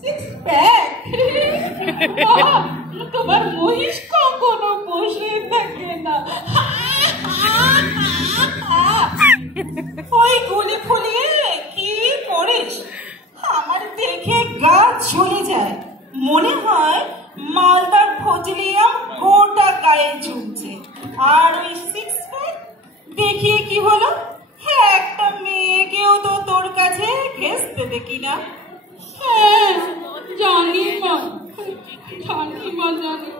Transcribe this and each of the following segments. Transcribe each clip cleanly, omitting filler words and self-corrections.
Six pack? তোমার মহিষ কখনো বসে থাকে না। ওই গুলি ফুলিয়ে কি করিস? আমার দেখে গা জ্বলে যায়, মনে হয় মালদার ফজলিয়াম গোটা গায়ে ঝুলছে। আর ওই সিক্স প্যাক দেখিয়ে কি হলো? হ্যাঁ, একটা মেয়েকেও তো তোর কাছে ঘেঁষতে দেখি না। হ্যাঁ জানি মা, জানি মা, জানি।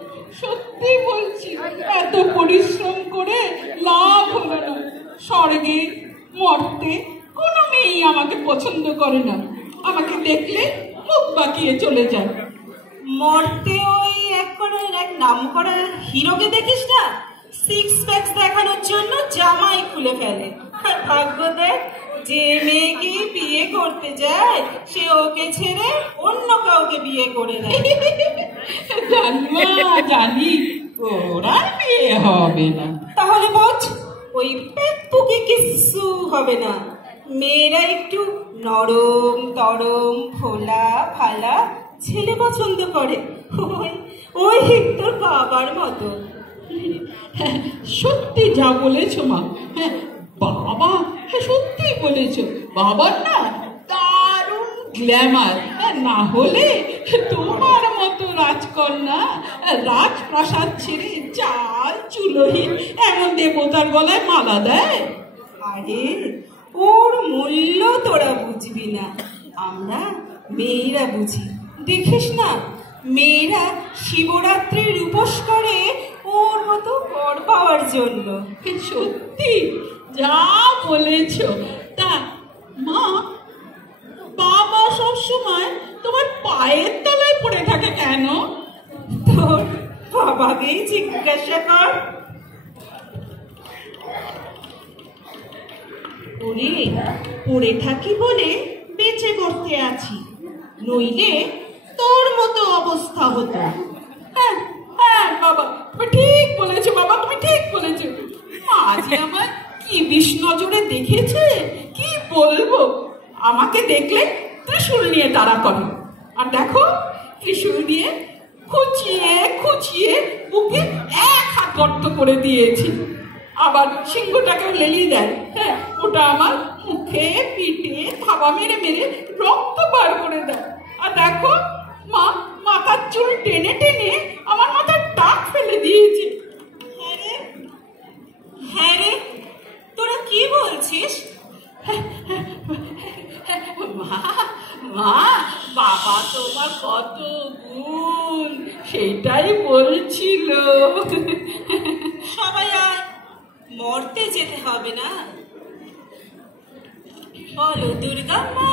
সত্যি বলছি, এত পরিশ্রম করে লাভ হলো না। স্বর্গে মর্তে কোনো মেয়েই আমাকে পছন্দ করে না, আমাকে দেখলে মুখ বাঁকিয়ে চলে যায়। মর্তে ওই এক নাম করা হিরোকে দেখিস না, সিক্স প্যাকস দেখানোর জন্য জামাই খুলে ফেলে। ভাগ্য দেখ, যে মেয়েকে বিয়ে করতে যায় সে ওকে ছেড়ে অন্য কাউকে বিয়ে করে দেয়। জানি ওরা বিয়ে হবে না। তাহলে বোঝ, ওই পেটপুকে কিছু হবে না। মেয়েরা একটু নরম তরম ভোলা ভালা ছেলে পছন্দ করে, ওই তোর বাবার মতো। সত্যি যা বলেছ মা, বাবা সত্যি বলেছ। বাবার না দারুণ গ্ল্যামার, না হলে তোমার মতো রাজকন্যা রাজপ্রাসাদ ছেড়ে চাল চুলোহীন এমন দেবতার গলায় মালা দেয়। আরে ওর মূল্য তোরা বুঝবি না, আমরা মেয়েরা বুঝি। দেখিস না, মেয়েরা শিবরাত্রির উপোস করে ওর মতো বর পাওয়ার জন্য। সত্যি যা বলেছ। তা মা, বাবা সবসময় তোমার পায়ের তলায় পড়ে থাকে কেন? তোর বাবাকেই জিজ্ঞাসা কর। ওরে, পড়ে থাকি বলে বেঁচে পড়তে আছি, নইলে তোর মতো অবস্থা হতো। হ্যাঁ হ্যাঁ বাবা, তুমি ঠিক বলেছো। বাবা তুমি ঠিক বলেছো। মা যে আমার কি বিষ নজরে দেখেছে, কি বলবো। আমাকে দেখলে ত্রিশূল নিয়ে তাড়া করে, আর দেখো ত্রিশূল দিয়ে খুঁচিয়ে খুঁচিয়ে বুকে এক হাত গর্ত করে দিয়েছি। আবার সিংহটাকেও লেলিয়ে দেয়। হ্যাঁ, ওটা আমার মুখে পিঠে থাবা মেরে মেরে রক্ত বার করে দেয়। আর দেখো মা, মাথার চুল টেনে টেনে আমার মাথার টাক ফেলে দিয়েছে। হ্যাঁ রে, তোরা কি বলছিস? মা, বাবা তোমার কত গুণ সেটাই বলছিল। সবাই আর মরতে যেতে হবে না, বলো দুর্গা মা।